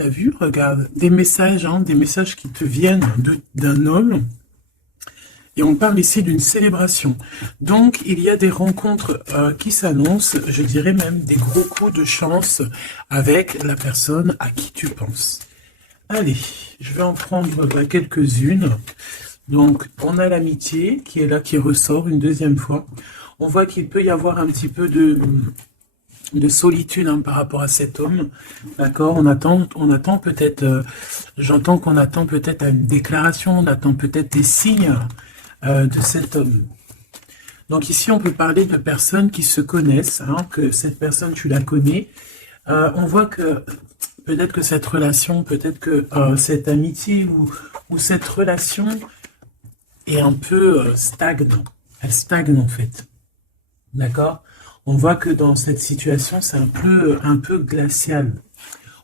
T'as vu, regarde, des messages qui te viennent d'un homme. Et on parle ici d'une célébration. Donc, il y a des rencontres qui s'annoncent, je dirais même des gros coups de chance avec la personne à qui tu penses. Allez, je vais en prendre quelques-unes. Donc, on a l'amitié qui est là, qui ressort une deuxième fois. On voit qu'il peut y avoir un petit peu de solitude par rapport à cet homme. D'accord, on attend peut-être, j'entends qu'on attend peut-être une déclaration, on attend peut-être des signes de cet homme. Donc ici, on peut parler de personnes qui se connaissent, que cette personne, tu la connais. On voit que peut-être que cette relation, peut-être que cette amitié ou cette relation est un peu stagne. Elle stagne en fait. D'accord? On voit que dans cette situation, c'est un peu glacial.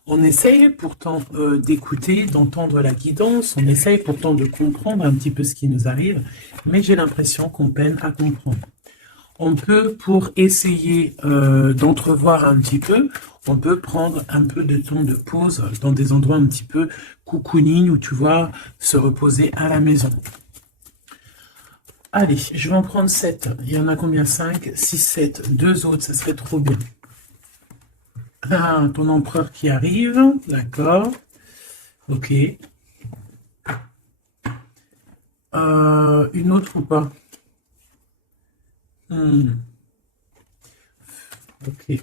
On essaye pourtant d'écouter, d'entendre la guidance, on essaye pourtant de comprendre un petit peu ce qui nous arrive, mais j'ai l'impression qu'on peine à comprendre. On peut, pour essayer d'entrevoir un petit peu, on peut prendre un peu de temps de pause dans des endroits un petit peu cocooning où tu vas se reposer à la maison. Allez, je vais en prendre 7. Il y en a combien? 5, 6, 7. 2 autres, ça serait trop bien. Ah, ton empereur qui arrive, d'accord. Ok. Une autre ou pas? Ok.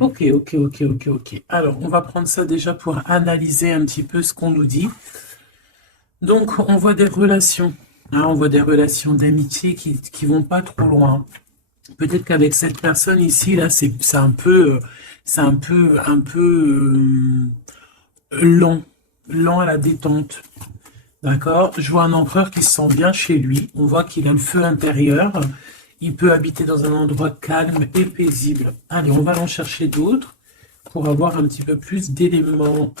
Ok. Alors, on va prendre ça déjà pour analyser un petit peu ce qu'on nous dit. Donc, on voit des relations. On voit des relations d'amitié qui vont pas trop loin. Peut-être qu'avec cette personne ici, là, c'est un peu lent à la détente. D'accord? Je vois un empereur qui se sent bien chez lui. On voit qu'il a le feu intérieur. Il peut habiter dans un endroit calme et paisible. Allez, on va en chercher d'autres pour avoir un petit peu plus d'éléments.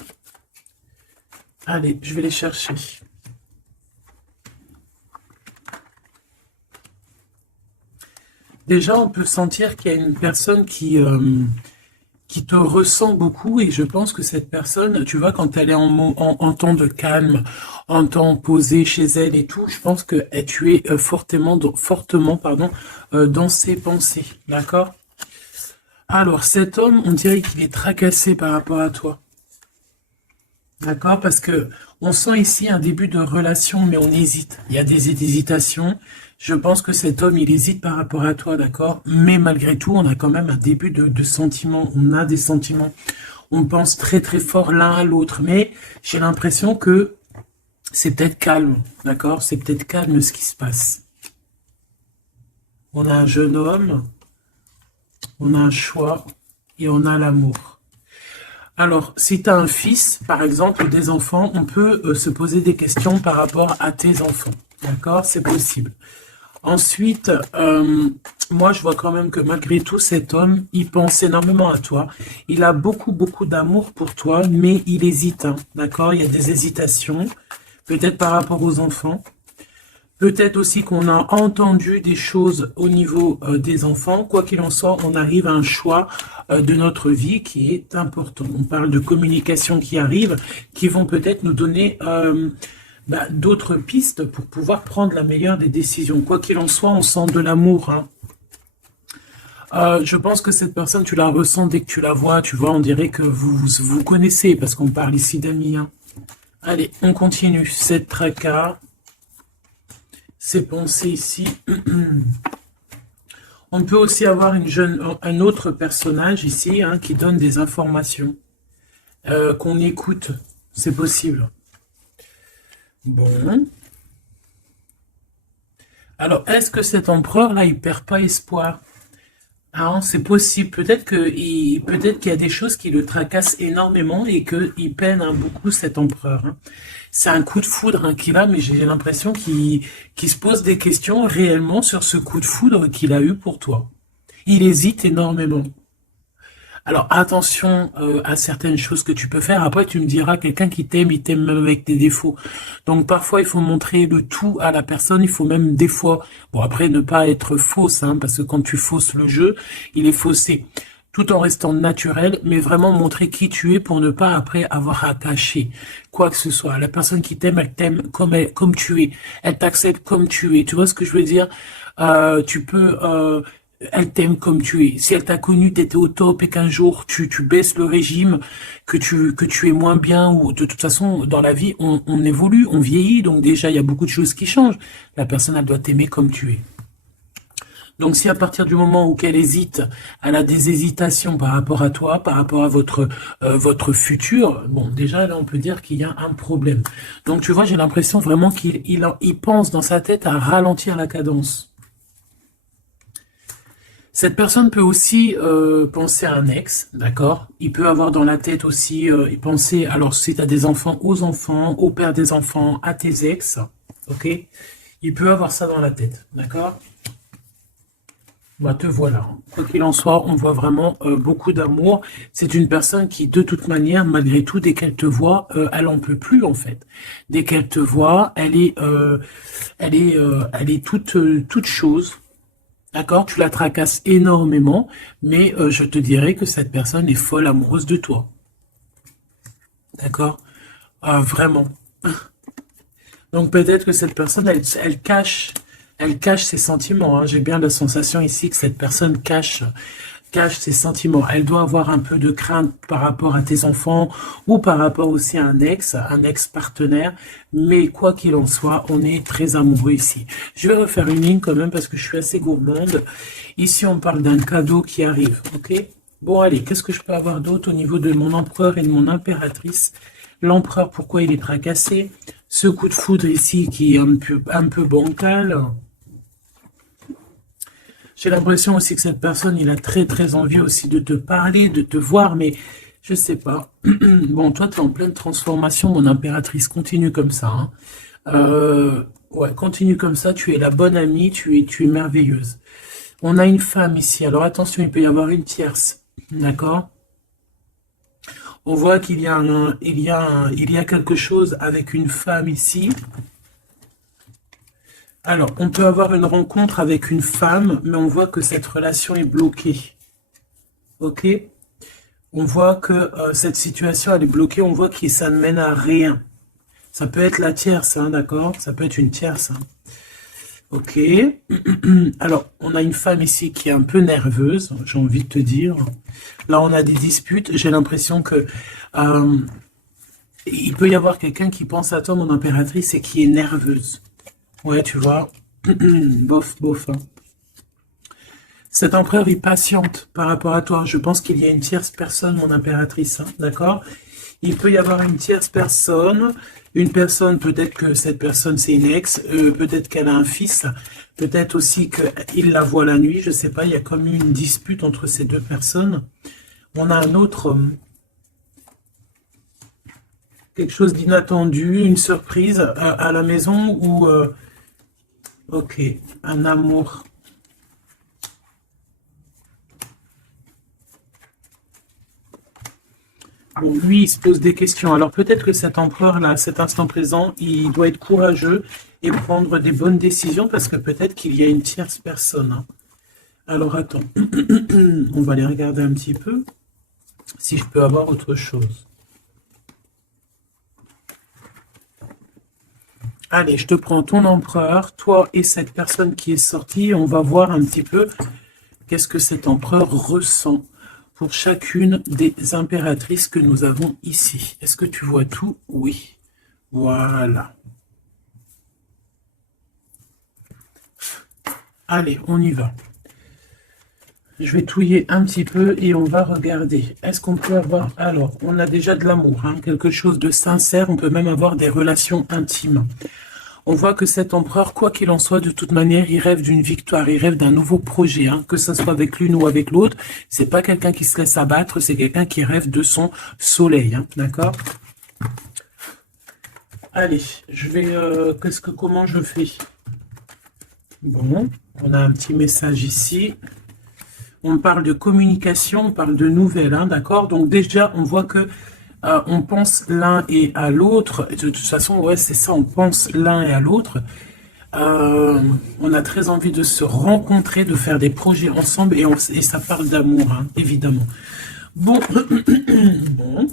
Allez, je vais les chercher. Déjà, on peut sentir qu'il y a une personne qui te ressent beaucoup et je pense que cette personne, tu vois, quand elle est en temps de calme, en temps posé chez elle et tout, je pense que tu es fortement dans ses pensées, d'accord? Alors, cet homme, on dirait qu'il est tracassé par rapport à toi. D'accord? Parce que on sent ici un début de relation, mais on hésite. Il y a des hésitations. Je pense que cet homme, il hésite par rapport à toi, d'accord? Mais malgré tout, on a quand même un début de sentiments. On a des sentiments. On pense très très fort l'un à l'autre. Mais j'ai l'impression que c'est peut-être calme, d'accord? C'est peut-être calme ce qui se passe. On a un jeune homme, on a un choix et on a l'amour. Alors, si tu as un fils, par exemple, ou des enfants, on peut se poser des questions par rapport à tes enfants. D'accord? C'est possible. Ensuite, moi, je vois quand même que malgré tout, cet homme, il pense énormément à toi. Il a beaucoup d'amour pour toi, mais il hésite. D'accord? Il y a des hésitations, peut-être par rapport aux enfants. Peut-être aussi qu'on a entendu des choses au niveau des enfants. Quoi qu'il en soit, on arrive à un choix de notre vie qui est important. On parle de communication qui arrive, qui vont peut-être nous donner d'autres pistes pour pouvoir prendre la meilleure des décisions. Quoi qu'il en soit, on sent de l'amour. Je pense que cette personne, tu la ressens dès que tu la vois. Tu vois, on dirait que vous connaissez, parce qu'on parle ici d'amis. Allez, on continue. Cette tracas. Ces pensées ici. On peut aussi avoir un autre personnage ici qui donne des informations, qu'on écoute. C'est possible. Bon. Alors, est-ce que cet empereur-là, il perd pas espoir? C'est possible. Peut-être qu'il y a des choses qui le tracassent énormément et qu'il peine beaucoup cet empereur. C'est un coup de foudre qu'il a, mais j'ai l'impression qu'il se pose des questions réellement sur ce coup de foudre qu'il a eu pour toi. Il hésite énormément. Alors attention à certaines choses que tu peux faire. Après, tu me diras, quelqu'un qui t'aime, il t'aime même avec tes défauts. Donc parfois, il faut montrer le tout à la personne. Il faut même des fois, bon après, ne pas être fausse, parce que quand tu fausses le jeu, il est faussé. tout en restant naturel, mais vraiment montrer qui tu es pour ne pas après avoir à cacher quoi que ce soit. La personne qui t'aime, elle t'aime comme tu es. Elle t'accepte comme tu es. Tu vois ce que je veux dire? Tu peux, elle t'aime comme tu es. Si elle t'a connu, t'étais au top et qu'un jour tu baisses le régime, que tu es moins bien, ou de toute façon, dans la vie, on évolue, on vieillit, donc déjà, il y a beaucoup de choses qui changent. La personne, elle doit t'aimer comme tu es. Donc si à partir du moment où qu'elle hésite, elle a des hésitations par rapport à toi, par rapport à votre futur, bon déjà là on peut dire qu'il y a un problème. Donc tu vois, j'ai l'impression vraiment qu'il pense dans sa tête à ralentir la cadence. Cette personne peut aussi penser à un ex, d'accord? Il peut avoir dans la tête aussi, y penser, alors si tu as des enfants, aux enfants, au père des enfants, à tes ex, ok? Il peut avoir ça dans la tête, d'accord? Bah, te voilà. Quoi qu'il en soit, on voit vraiment beaucoup d'amour. C'est une personne qui, de toute manière, malgré tout, dès qu'elle te voit, elle en peut plus en fait. Dès qu'elle te voit, elle est toute chose. D'accord? Tu la tracasses énormément, mais je te dirais que cette personne est folle amoureuse de toi. D'accord? Vraiment. Donc peut-être que cette personne, elle cache ses sentiments. Hein. J'ai bien la sensation ici que cette personne cache ses sentiments. Elle doit avoir un peu de crainte par rapport à tes enfants ou par rapport aussi à un ex partenaire. Mais quoi qu'il en soit, on est très amoureux ici. Je vais refaire une ligne quand même parce que je suis assez gourmande. Ici, on parle d'un cadeau qui arrive. Ok? Bon, allez, qu'est-ce que je peux avoir d'autre au niveau de mon empereur et de mon impératrice? L'empereur, pourquoi il est tracassé? Ce coup de foudre ici qui est un peu bancal. J'ai l'impression aussi que cette personne, il a très envie aussi de te parler, de te voir, mais je sais pas. Bon, toi, tu es en pleine transformation, mon impératrice. Continue comme ça. Hein. Ouais, continue comme ça. Tu es la bonne amie, tu es merveilleuse. On a une femme ici. Alors attention, il peut y avoir une tierce. D'accord? On voit qu'il y a il y a quelque chose avec une femme ici. Alors, on peut avoir une rencontre avec une femme, mais on voit que cette relation est bloquée. Ok? On voit que cette situation, elle est bloquée. On voit que ça ne mène à rien. Ça peut être la tierce, hein, d'accord? Ça peut être une tierce. Hein. Ok. Alors, on a une femme ici qui est un peu nerveuse, j'ai envie de te dire. Là, on a des disputes. J'ai l'impression que il peut y avoir quelqu'un qui pense à toi, mon impératrice, et qui est nerveuse. Ouais, tu vois. Bof, bof. Hein. Cet empereur est patiente par rapport à toi. Je pense qu'il y a une tierce personne, mon impératrice, hein, d'accord? Il peut y avoir une tierce personne. Une personne, peut-être que cette personne, c'est une ex. Peut-être qu'elle a un fils. Peut-être aussi qu'il la voit la nuit. Je sais pas, il y a comme une dispute entre ces deux personnes. On a un autre... quelque chose d'inattendu, une surprise à la maison ou... ok, un amour. Bon, lui, il se pose des questions. Alors peut-être que cet empereur-là, à cet instant présent, il doit être courageux et prendre des bonnes décisions parce que peut-être qu'il y a une tierce personne. Hein. Alors attends, on va aller regarder un petit peu si je peux avoir autre chose. Allez, je te prends ton empereur, toi et cette personne qui est sortie. On va voir un petit peu qu'est-ce que cet empereur ressent pour chacune des impératrices que nous avons ici. Est-ce que tu vois tout? Oui. Voilà. Allez, on y va. Je vais touiller un petit peu et on va regarder. Est-ce qu'on peut avoir... Alors, on a déjà de l'amour, hein, quelque chose de sincère. On peut même avoir des relations intimes. On voit que cet empereur, quoi qu'il en soit, de toute manière, il rêve d'une victoire, il rêve d'un nouveau projet, hein, que ce soit avec l'une ou avec l'autre. C'est pas quelqu'un qui se laisse abattre, c'est quelqu'un qui rêve de son soleil, hein, d'accord? Allez, je vais... comment je fais? Bon, on a un petit message ici. On parle de communication, on parle de nouvelles, hein, d'accord? Donc déjà, on voit que on pense l'un et à l'autre. De toute façon, ouais, c'est ça, on pense l'un et à l'autre. On a très envie de se rencontrer, de faire des projets ensemble et ça parle d'amour, hein, évidemment. Bon, bon,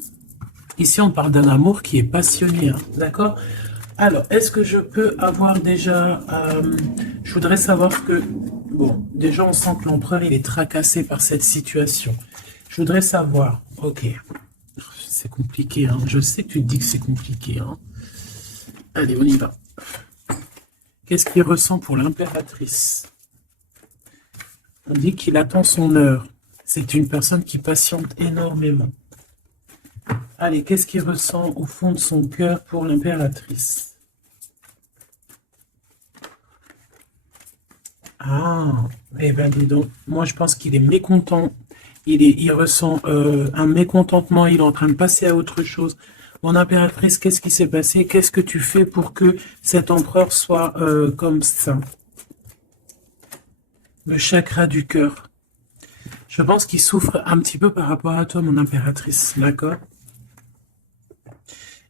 ici on parle d'un amour qui est passionné, hein, d'accord? Alors, est-ce que je peux avoir déjà... je voudrais savoir que... Bon, déjà on sent que l'empereur il est tracassé par cette situation. Je voudrais savoir... Ok, c'est compliqué, hein. Je sais que tu te dis que c'est compliqué, hein. Allez, on y va. Qu'est-ce qu'il ressent pour l'impératrice? On dit qu'il attend son heure. C'est une personne qui patiente énormément. Allez, qu'est-ce qu'il ressent au fond de son cœur pour l'impératrice? Ah, eh bien dis donc, moi je pense qu'il est mécontent. Il ressent un mécontentement, il est en train de passer à autre chose. Mon impératrice, qu'est-ce qui s'est passé? Qu'est-ce que tu fais pour que cet empereur soit comme ça? Le chakra du cœur. Je pense qu'il souffre un petit peu par rapport à toi, mon impératrice, d'accord?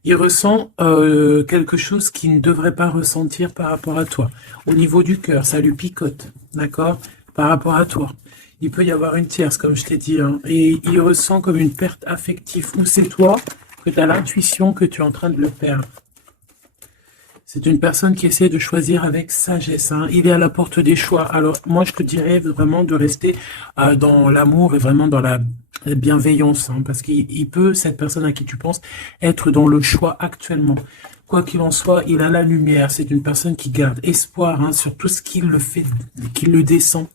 Il ressent quelque chose qu'il ne devrait pas ressentir par rapport à toi. Au niveau du cœur, ça lui picote, d'accord? Par rapport à toi. Il peut y avoir une tierce, comme je t'ai dit, hein, et il ressent comme une perte affective. Ou c'est toi que tu as l'intuition que tu es en train de le perdre. C'est une personne qui essaie de choisir avec sagesse, hein. Il est à la porte des choix. Alors, moi, je te dirais vraiment de rester dans l'amour et vraiment dans la bienveillance, hein, parce qu'il peut, cette personne à qui tu penses, être dans le choix actuellement. Quoi qu'il en soit, il a la lumière. C'est une personne qui garde espoir, hein, sur tout ce qu'il le fait, qu'il le descend.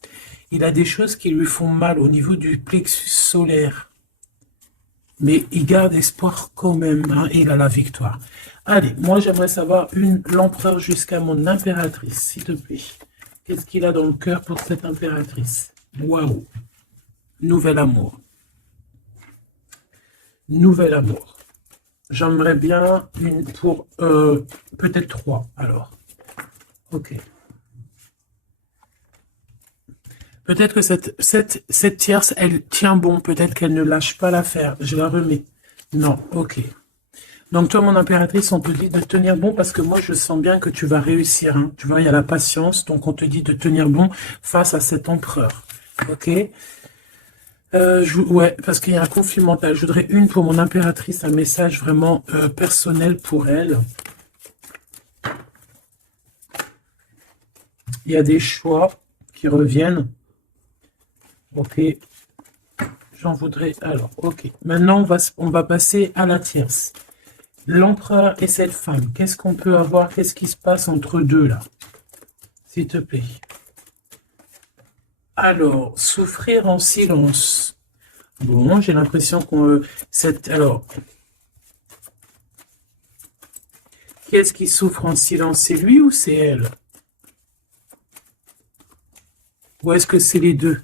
Il a des choses qui lui font mal au niveau du plexus solaire. Mais il garde espoir quand même, hein, et il a la victoire. Allez, moi j'aimerais savoir l'empereur jusqu'à mon impératrice, s'il te plaît. Qu'est-ce qu'il a dans le cœur pour cette impératrice? Waouh! Nouvel amour. Nouvel amour. J'aimerais bien une pour peut-être 3, alors. Ok. Peut-être que cette tierce, elle tient bon. Peut-être qu'elle ne lâche pas l'affaire. Je la remets. Non, ok. Donc toi, mon impératrice, on te dit de tenir bon parce que moi, je sens bien que tu vas réussir, hein. Tu vois, il y a la patience. Donc on te dit de tenir bon face à cet empereur. Ok. Ouais, parce qu'il y a un conflit mental. Je voudrais une pour mon impératrice, un message vraiment personnel pour elle. Il y a des choix qui reviennent. Ok, j'en voudrais... Alors, ok. Maintenant, on va passer à la tierce. L'empereur et cette femme. Qu'est-ce qu'on peut avoir? Qu'est-ce qui se passe entre deux, là? S'il te plaît. Alors, souffrir en silence. Bon, j'ai l'impression qu'on... Alors, qui est-ce qui souffre en silence? C'est lui ou c'est elle? Ou est-ce que c'est les deux?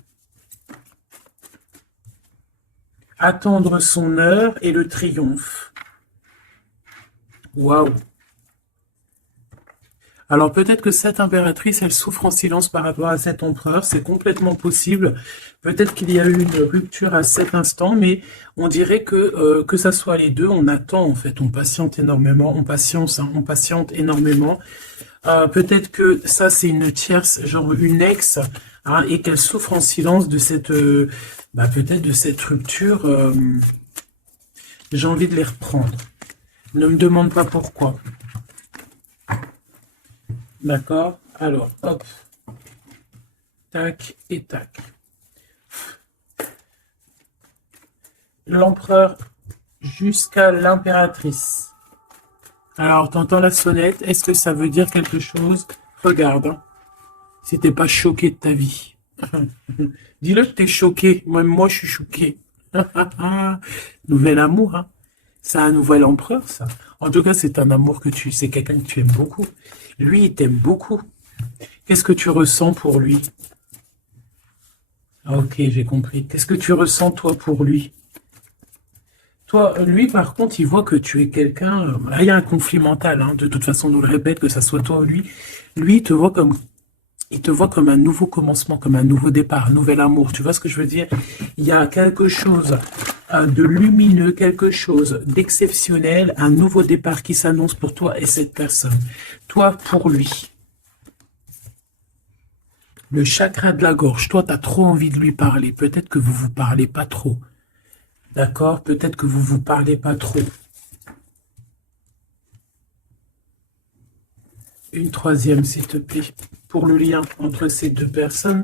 Attendre son heure et le triomphe. Waouh! Alors peut-être que cette impératrice, elle souffre en silence par rapport à cet empereur, c'est complètement possible. Peut-être qu'il y a eu une rupture à cet instant, mais on dirait que ça soit les deux, on attend en fait, on patiente énormément, on patiente, hein, on patiente énormément. Peut-être que ça c'est une tierce, genre une ex, hein, et qu'elle souffre en silence de cette, peut-être de cette rupture. J'ai envie de les reprendre. Ne me demande pas pourquoi. D'accord? Alors, hop. Tac et tac. L'empereur jusqu'à l'impératrice. Alors, t'entends la sonnette. Est-ce que ça veut dire quelque chose? Regarde. Hein. Si t'es pas choqué de ta vie. Dis-le que t'es choqué. Même moi, je suis choqué. Nouvel amour, hein. C'est un nouvel empereur, ça. En tout cas, c'est un amour que c'est quelqu'un que tu aimes beaucoup. Lui, il t'aime beaucoup. Qu'est-ce que tu ressens pour lui? Ok, j'ai compris. Qu'est-ce que tu ressens, toi, pour lui? Toi, lui, par contre, il voit que tu es quelqu'un... Là, il y a un conflit mental, hein. De toute façon, on nous le répète, que ça soit toi ou lui. Lui, il te voit comme un nouveau commencement, comme un nouveau départ, un nouvel amour. Tu vois ce que je veux dire? Il y a quelque chose de lumineux, quelque chose d'exceptionnel, un nouveau départ qui s'annonce pour toi et cette personne. Toi, pour lui. Le chakra de la gorge. Toi, tu as trop envie de lui parler. Peut-être que vous vous parlez pas trop. D'accord? Peut-être que vous vous parlez pas trop. Une troisième, s'il te plaît. Pour le lien entre ces deux personnes.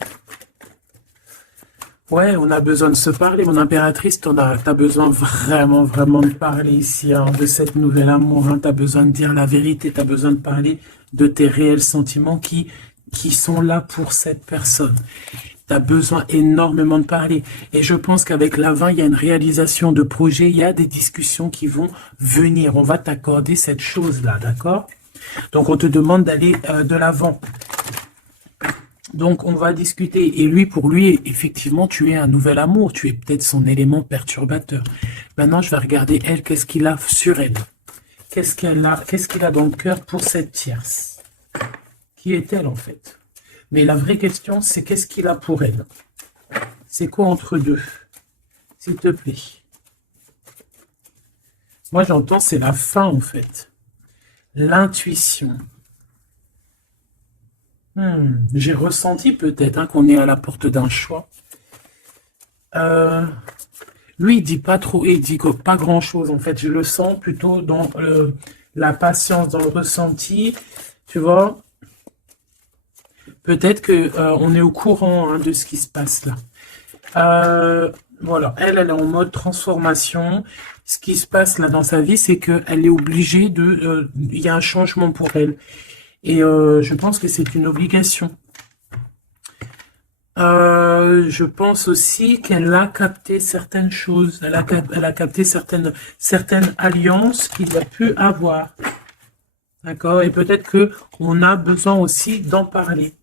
Ouais, on a besoin de se parler. Mon impératrice, t'as besoin vraiment, vraiment de parler ici, hein, de cette nouvelle amour. Hein. T'as besoin de dire la vérité. T'as besoin de parler de tes réels sentiments qui sont là pour cette personne. T'as besoin énormément de parler. Et je pense qu'avec la 20, il y a une réalisation de projet. Il y a des discussions qui vont venir. On va t'accorder cette chose-là, d'accord? Donc, on te demande d'aller de l'avant. Donc, on va discuter. Et lui, pour lui, effectivement, tu es un nouvel amour. Tu es peut-être son élément perturbateur. Maintenant, je vais regarder elle, qu'est-ce qu'il a sur elle. Qu'est-ce qu'il a dans le cœur pour cette tierce? Qui est-elle, en fait? Mais la vraie question, c'est qu'est-ce qu'il a pour elle? C'est quoi entre deux? S'il te plaît. Moi, j'entends, c'est la fin, en fait. L'intuition. J'ai ressenti peut-être hein, qu'on est à la porte d'un choix. Lui, il dit pas trop, il dit pas grand-chose en fait. Je le sens plutôt dans la patience, dans le ressenti. Tu vois, peut-être que on est au courant hein, de ce qui se passe là. Voilà, elle est en mode transformation. Ce qui se passe là dans sa vie, c'est qu'elle est obligée de... Il y a un changement pour elle. Et je pense que c'est une obligation. Je pense aussi qu'elle a capté certaines choses. Elle a capté certaines alliances qu'il a pu avoir. D'accord? Et peut-être que on a besoin aussi d'en parler.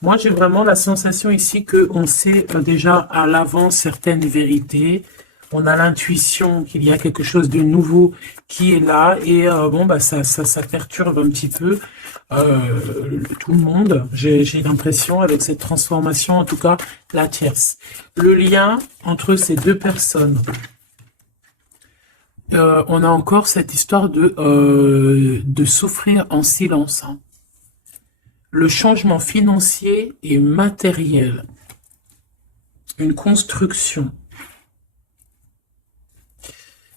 Moi, j'ai vraiment la sensation ici qu'on sait déjà à l'avance certaines vérités. On a l'intuition qu'il y a quelque chose de nouveau qui est là. Et bon, bah ça perturbe un petit peu tout le monde. J'ai l'impression avec cette transformation, en tout cas la tierce. Le lien entre ces deux personnes. On a encore cette histoire de souffrir en silence. Hein. Le changement financier et matériel. Une construction.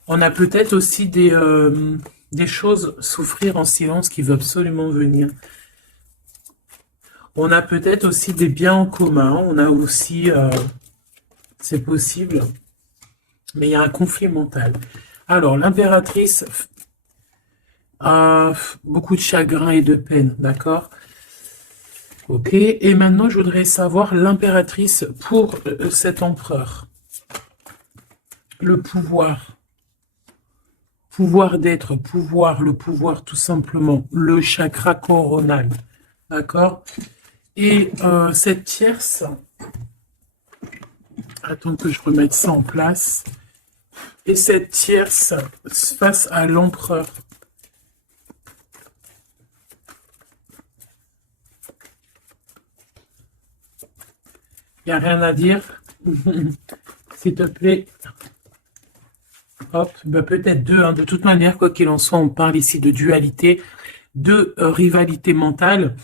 On a peut-être aussi des choses souffrir en silence qui veulent absolument venir. On a peut-être aussi des biens en commun. On a aussi... c'est possible. Mais il y a un conflit mental. Alors, l'impératrice a beaucoup de chagrin et de peine, d'accord? Ok. Et maintenant, je voudrais savoir l'impératrice pour cet empereur. Le pouvoir. Pouvoir d'être, pouvoir, le pouvoir tout simplement, le chakra coronal, d'accord? Et cette tierce, attends que je remette ça en place, et cette tierce face à l'empereur. Il n'y a rien à dire, s'il te plaît. Hop, bah peut-être deux, hein. De toute manière, quoi qu'il en soit, on parle ici de dualité, de rivalité mentale.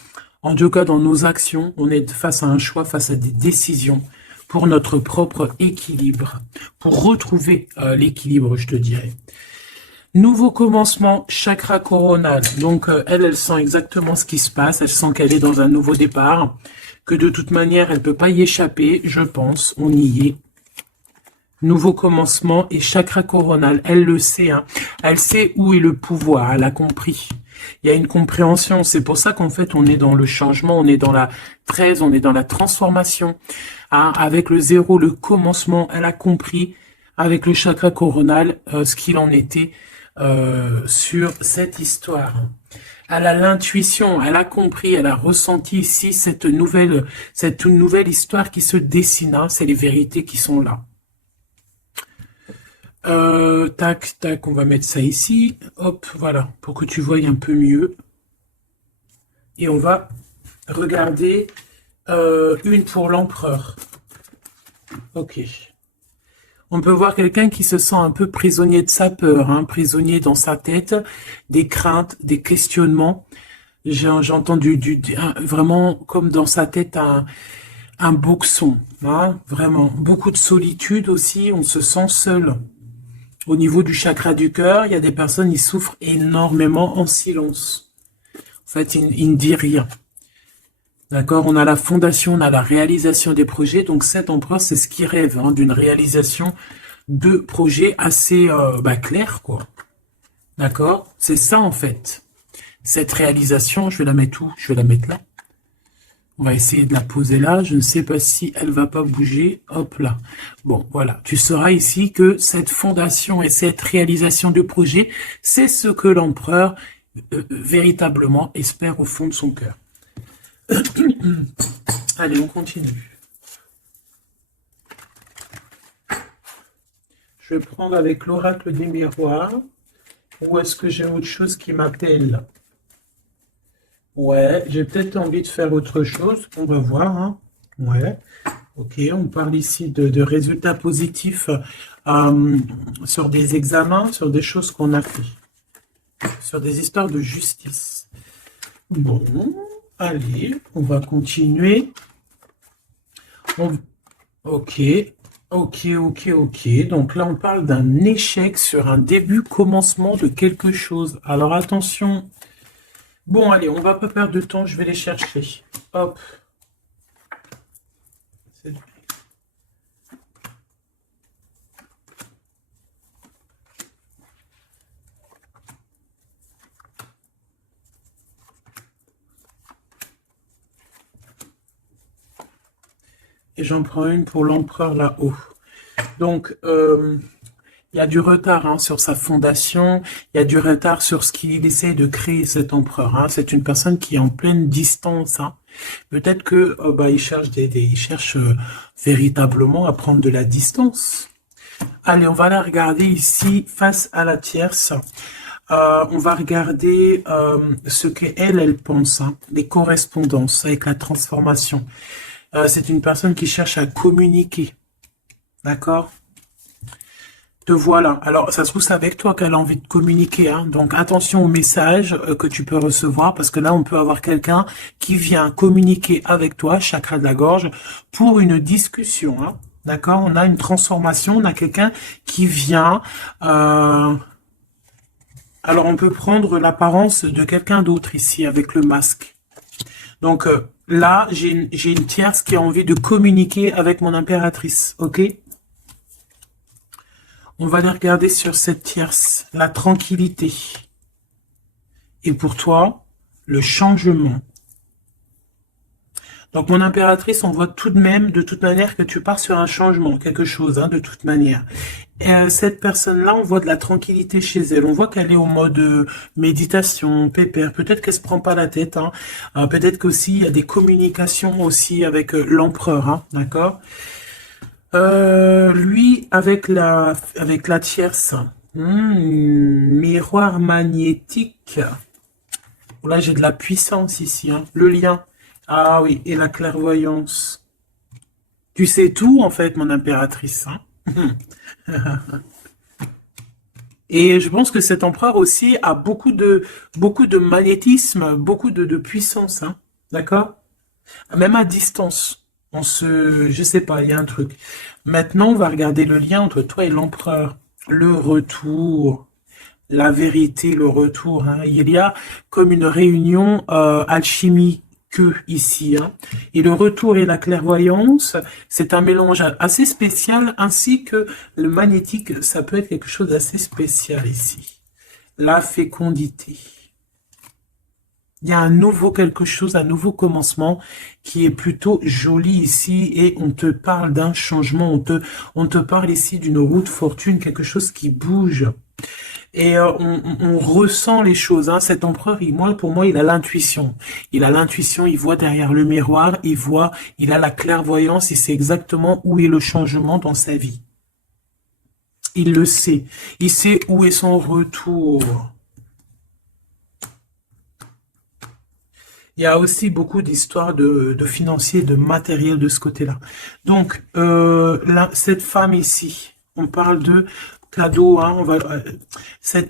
En tout cas, dans nos actions, on est face à un choix, face à des décisions pour notre propre équilibre, pour retrouver l'équilibre, je te dirais. Nouveau commencement, chakra coronal. Donc, elle sent exactement ce qui se passe. Elle sent qu'elle est dans un nouveau départ, que de toute manière, elle ne peut pas y échapper, je pense. On y est. Nouveau commencement et chakra coronal. Elle le sait, hein. Elle sait où est le pouvoir. Elle a compris. Il y a une compréhension. C'est pour ça qu'en fait, on est dans le changement. On est dans la 13, on est dans la transformation. Hein. Avec le 0, le commencement, elle a compris avec le chakra coronal ce qu'il en était sur cette histoire. Elle a l'intuition, elle a compris, elle a ressenti ici cette nouvelle histoire qui se dessine. Hein. C'est les vérités qui sont là. Tac, tac, on va mettre ça ici. Hop, voilà, pour que tu voyes un peu mieux. Et on va regarder une pour l'empereur. Ok. On peut voir quelqu'un qui se sent un peu prisonnier de sa peur, hein, prisonnier dans sa tête, des craintes, des questionnements. J'entends vraiment comme dans sa tête un boxon, hein, vraiment. Beaucoup de solitude aussi, on se sent seul. Au niveau du chakra du cœur, il y a des personnes qui souffrent énormément en silence. En fait, ils ne disent rien. D'accord? On a la fondation, on a la réalisation des projets. Donc, cet empereur, c'est ce qui rêve, hein, d'une réalisation de projets assez clairs, quoi. D'accord? C'est ça, en fait. Cette réalisation, je vais la mettre où? Je vais la mettre là. On va essayer de la poser là. Je ne sais pas si elle va pas bouger. Hop là. Bon, voilà. Tu sauras ici que cette fondation et cette réalisation du projet, c'est ce que l'empereur véritablement espère au fond de son cœur. Allez, on continue. Je vais prendre avec l'oracle des miroirs. Ou est-ce que j'ai autre chose qui m'appelle? Ouais, j'ai peut-être envie de faire autre chose. On va voir, hein. Ouais. Ok, on parle ici de résultats positifs sur des examens, sur des choses qu'on a fait. Sur des histoires de justice. Bon, allez, on va continuer. Ok, ok. Donc là, on parle d'un échec sur un début, commencement de quelque chose. Alors attention. Bon, allez, on va pas perdre de temps, je vais les chercher. Hop. Et j'en prends une pour l'empereur là-haut. Donc, il y a du retard hein, sur sa fondation, il y a du retard sur ce qu'il essaie de créer cet empereur. Hein. C'est une personne qui est en pleine distance. Hein. Peut-être que il cherche il cherche véritablement à prendre de la distance. Allez, on va la regarder ici face à la tierce. On va regarder ce qu'elle pense, hein, les correspondances avec la transformation. C'est une personne qui cherche à communiquer. D'accord? Te voilà. Alors, ça se trouve, c'est avec toi qu'elle a envie de communiquer. Hein. Donc, attention aux messages que tu peux recevoir, parce que là, on peut avoir quelqu'un qui vient communiquer avec toi, chakra de la gorge, pour une discussion. Hein. D'accord? On a une transformation, on a quelqu'un qui vient... alors, on peut prendre l'apparence de quelqu'un d'autre ici, avec le masque. Donc, là, j'ai une tierce qui a envie de communiquer avec mon impératrice. Ok? On va aller regarder sur cette tierce, la tranquillité. Et pour toi, le changement. Donc, mon impératrice, on voit tout de même, de toute manière, que tu pars sur un changement, quelque chose, hein, de toute manière. Et, cette personne-là, on voit de la tranquillité chez elle. On voit qu'elle est au mode méditation, pépère. Peut-être qu'elle se prend pas la tête. Hein. Peut-être qu'aussi, il y a des communications aussi avec l'empereur, hein, d'accord? Lui, avec la tierce, miroir magnétique. Là, j'ai de la puissance ici, hein. Le lien. Ah oui, et la clairvoyance. Tu sais tout, en fait, mon impératrice. Hein. Et je pense que cet empereur aussi a beaucoup de magnétisme, beaucoup de puissance. Hein. D'accord? Même à distance. Je sais pas, il y a un truc. Maintenant, on va regarder le lien entre toi et l'empereur. Le retour, la vérité, le retour. Hein. Il y a comme une réunion alchimique ici. Hein. Et le retour et la clairvoyance, c'est un mélange assez spécial, ainsi que le magnétique, ça peut être quelque chose d'assez spécial ici. La fécondité. Il y a un nouveau quelque chose, un nouveau commencement qui est plutôt joli ici et on te parle d'un changement, on te parle ici d'une route fortune, quelque chose qui bouge. Et on ressent les choses. Hein. Cet empereur, pour moi, il a l'intuition. Il a l'intuition, il voit derrière le miroir, il a la clairvoyance, il sait exactement où est le changement dans sa vie. Il le sait. Il sait où est son retour. Il y a aussi beaucoup d'histoires de financiers, de matériel de ce côté-là. Donc, cette femme ici, on parle de cadeau, hein, cette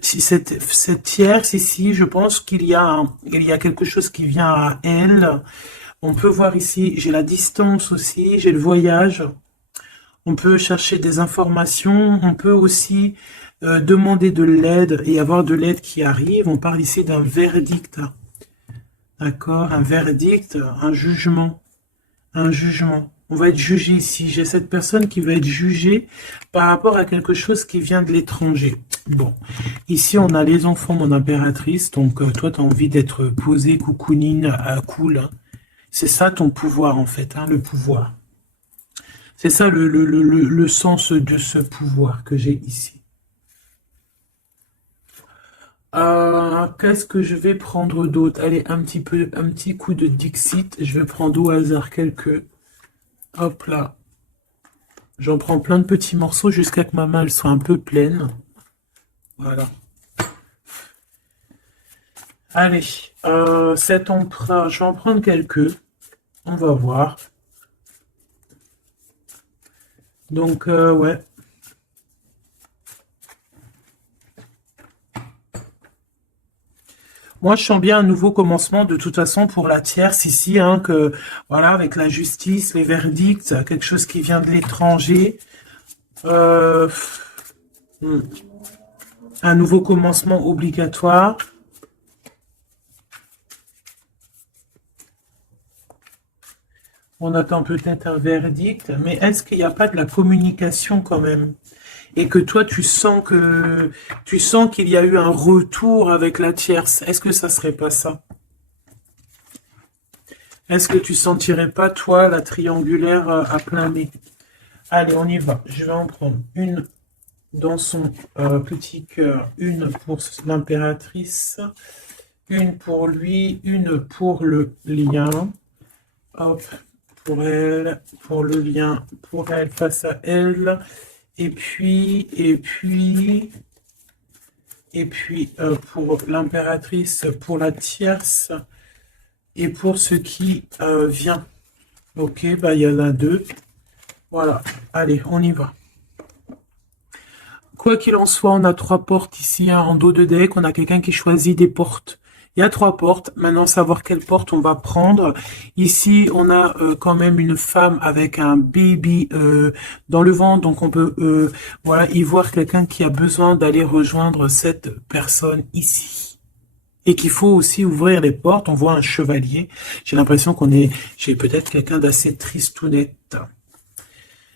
tierce ici, je pense qu'il y a, il y a quelque chose qui vient à elle. On peut voir ici, j'ai la distance aussi, j'ai le voyage. On peut chercher des informations, on peut aussi demander de l'aide et avoir de l'aide qui arrive. On parle ici d'un verdict, d'accord? Un verdict, un jugement, un jugement. On va être jugé ici. J'ai cette personne qui va être jugée par rapport à quelque chose qui vient de l'étranger. Bon, ici on a les enfants, mon impératrice. Donc toi, tu as envie d'être posée, coucounine, cool. Hein. C'est ça ton pouvoir en fait, hein, le pouvoir. C'est ça le sens de ce pouvoir que j'ai ici. Qu'est-ce que je vais prendre d'autre? Allez, un petit coup de Dixit. Je vais prendre au hasard quelques. Hop là. J'en prends plein de petits morceaux jusqu'à que ma main elle soit un peu pleine. Voilà. Allez, cet emprunt, je vais en prendre quelques. On va voir. Donc, ouais. Moi, je sens bien un nouveau commencement, de toute façon, pour la tierce ici, hein, que, voilà, avec la justice, les verdicts, quelque chose qui vient de l'étranger. Euh, un nouveau commencement obligatoire. On attend peut-être un verdict, mais est-ce qu'il n'y a pas de la communication quand même? Et que toi, tu sens qu'il y a eu un retour avec la tierce. Est-ce que ça serait pas ça? Est-ce que tu sentirais pas, toi, la triangulaire à plein nez? Allez, on y va. Je vais en prendre une dans son petit cœur, une pour l'impératrice, une pour lui, une pour le lien. Hop, pour elle, pour le lien, pour elle, face à elle. Et puis, pour l'impératrice, pour la tierce, et pour ce qui vient. Ok, bah il y en a deux. Voilà, allez, on y va. Quoi qu'il en soit, on a trois portes ici, hein, en dos de deck. On a quelqu'un qui choisit des portes. Il y a trois portes. Maintenant, savoir quelle porte on va prendre. Ici, on a quand même une femme avec un baby dans le ventre. Donc, on peut voilà, y voir quelqu'un qui a besoin d'aller rejoindre cette personne ici. Et qu'il faut aussi ouvrir les portes. On voit un chevalier. J'ai l'impression j'ai peut-être quelqu'un d'assez tristounette.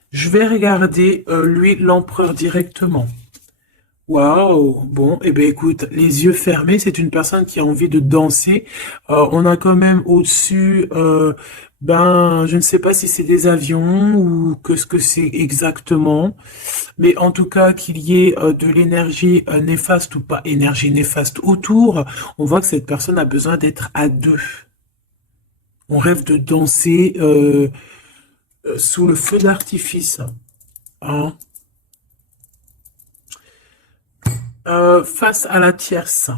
Je vais regarder, lui, l'empereur directement. Waouh, bon, eh ben écoute, les yeux fermés, c'est une personne qui a envie de danser. On a quand même au-dessus, je ne sais pas si c'est des avions ou que ce que c'est exactement, mais en tout cas qu'il y ait de l'énergie néfaste ou pas énergie néfaste autour, on voit que cette personne a besoin d'être à deux. On rêve de danser sous le feu d'artifice, hein. Face à la tierce,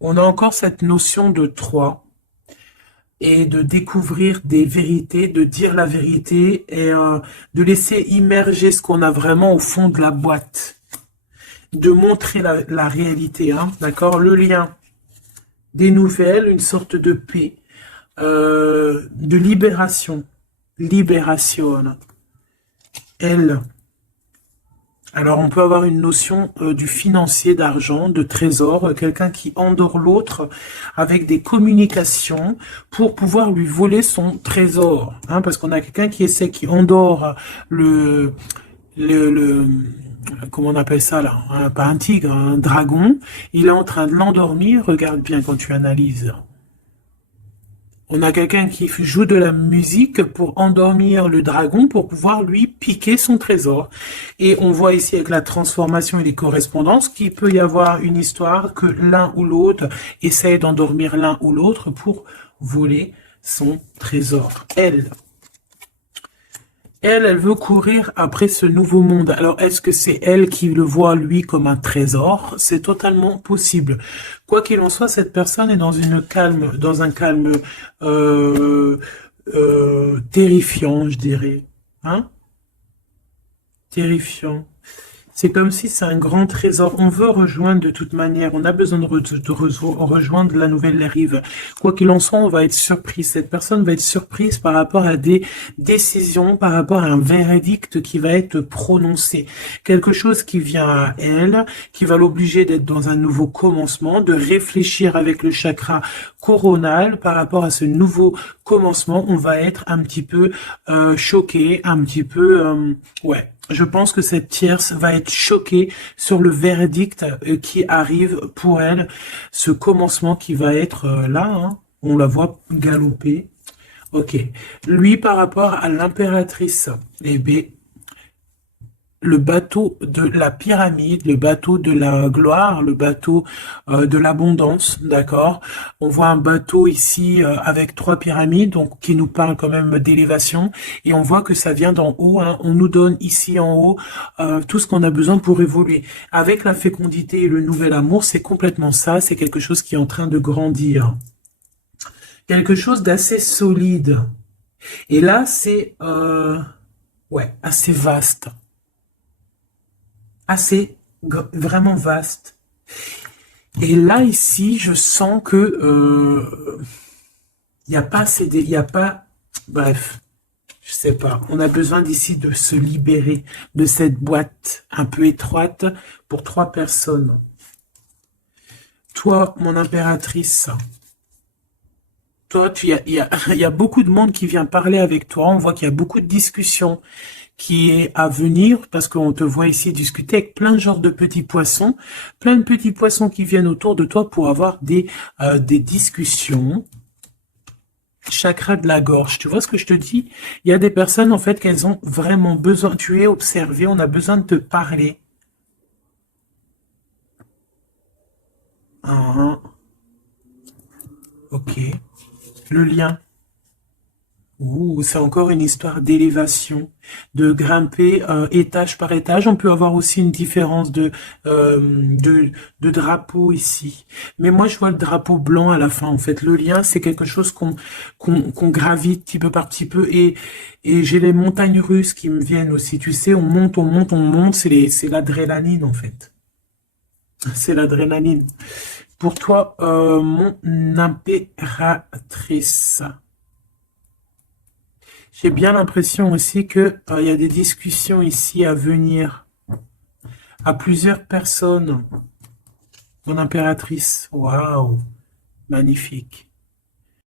on a encore cette notion de trois et de découvrir des vérités, de dire la vérité et de laisser immerger ce qu'on a vraiment au fond de la boîte, de montrer la réalité, hein, d'accord? Le lien, des nouvelles, une sorte de paix, de libération, elle. Alors, on peut avoir une notion du financier, d'argent, de trésor, quelqu'un qui endort l'autre avec des communications pour pouvoir lui voler son trésor. Hein, parce qu'on a quelqu'un qui endort comment on appelle ça là, hein, pas un tigre, un dragon. Il est en train de l'endormir. Regarde bien quand tu analyses. On a quelqu'un qui joue de la musique pour endormir le dragon pour pouvoir lui piquer son trésor. Et on voit ici avec la transformation et les correspondances qu'il peut y avoir une histoire que l'un ou l'autre essaye d'endormir l'un ou l'autre pour voler son trésor. Elle veut courir après ce nouveau monde. Alors, est-ce que c'est elle qui le voit, lui, comme un trésor? C'est totalement possible. Quoi qu'il en soit, cette personne est dans un calme terrifiant, je dirais. Hein? terrifiant. C'est comme si c'est un grand trésor. On veut rejoindre de toute manière. On a besoin de rejoindre la nouvelle rive. Quoi qu'il en soit, on va être surpris. Cette personne va être surprise par rapport à des décisions, par rapport à un verdict qui va être prononcé. Quelque chose qui vient à elle, qui va l'obliger d'être dans un nouveau commencement, de réfléchir avec le chakra coronal par rapport à ce nouveau commencement. On va être un petit peu choqué, un petit peu... ouais. Je pense que cette tierce va être choquée sur le verdict qui arrive pour elle, ce commencement qui va être là, hein. On la voit galoper. Ok. Lui, par rapport à l'impératrice, eh bien, le bateau de la pyramide, le bateau de la gloire, le bateau de l'abondance, d'accord? On voit un bateau ici avec 3 pyramides, donc qui nous parle quand même d'élévation, et on voit que ça vient d'en haut, hein. On nous donne ici en haut tout ce qu'on a besoin pour évoluer. Avec la fécondité et le nouvel amour, c'est complètement ça, c'est quelque chose qui est en train de grandir. Quelque chose d'assez solide. Et là, c'est ouais, assez vaste. Assez vraiment vaste. Et là, ici, je sens que il n'y a pas assez il y a pas, bref, je sais pas. On a besoin d'ici de se libérer de cette boîte un peu étroite pour 3 personnes. Toi, mon impératrice, toi, il y a beaucoup de monde qui vient parler avec toi. On voit qu'il y a beaucoup de discussions qui est à venir, parce qu'on te voit ici discuter avec plein de genres de petits poissons, plein de petits poissons qui viennent autour de toi pour avoir des discussions. Chakra de la gorge, tu vois ce que je te dis? Il y a des personnes, en fait, qu'elles ont vraiment besoin, tu es observé, on a besoin de te parler. Ah, ok. Le lien. Ouh, c'est encore une histoire d'élévation, de grimper étage par étage. On peut avoir aussi une différence de drapeau ici. Mais moi, je vois le drapeau blanc à la fin. En fait, le lien, c'est quelque chose qu'on gravite petit peu par petit peu. Et j'ai les montagnes russes qui me viennent aussi. Tu sais, on monte, on monte, on monte. C'est l'adrénaline, en fait. C'est l'adrénaline. Pour toi, mon impératrice. J'ai bien l'impression aussi que il y a des discussions ici à venir à plusieurs personnes. Mon impératrice, waouh, magnifique.